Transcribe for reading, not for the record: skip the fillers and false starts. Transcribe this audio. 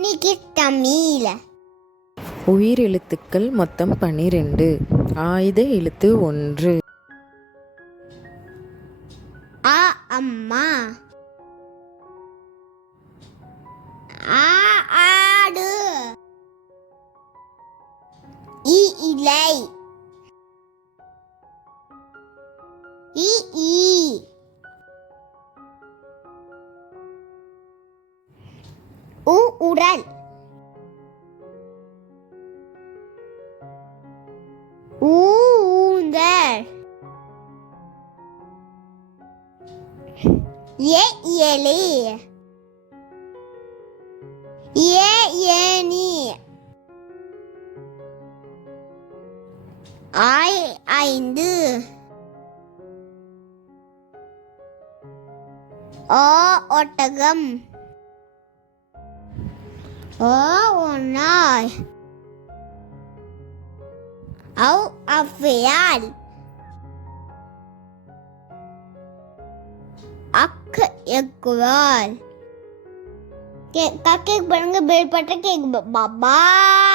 இன்னைக்கு தமிழ் உயிர் எழுத்துக்கள் மொத்தம் 12. ஆயுத எழுத்து 1. ஆ அம்மா, ஆ ஆடு, இ இலை, இ ஈ, உ உரல், ஊந்தல், ஏ எலி, ஏ ஏனி, ஆய் ஐந்து, ஓ ஒட்டகம், ஓ ஒன்னாய், ஔ ஔவையார், அக்கு எக்குவால். கேக் பண்ணுங்க, பெல் பட்டன் கேக் பாய்.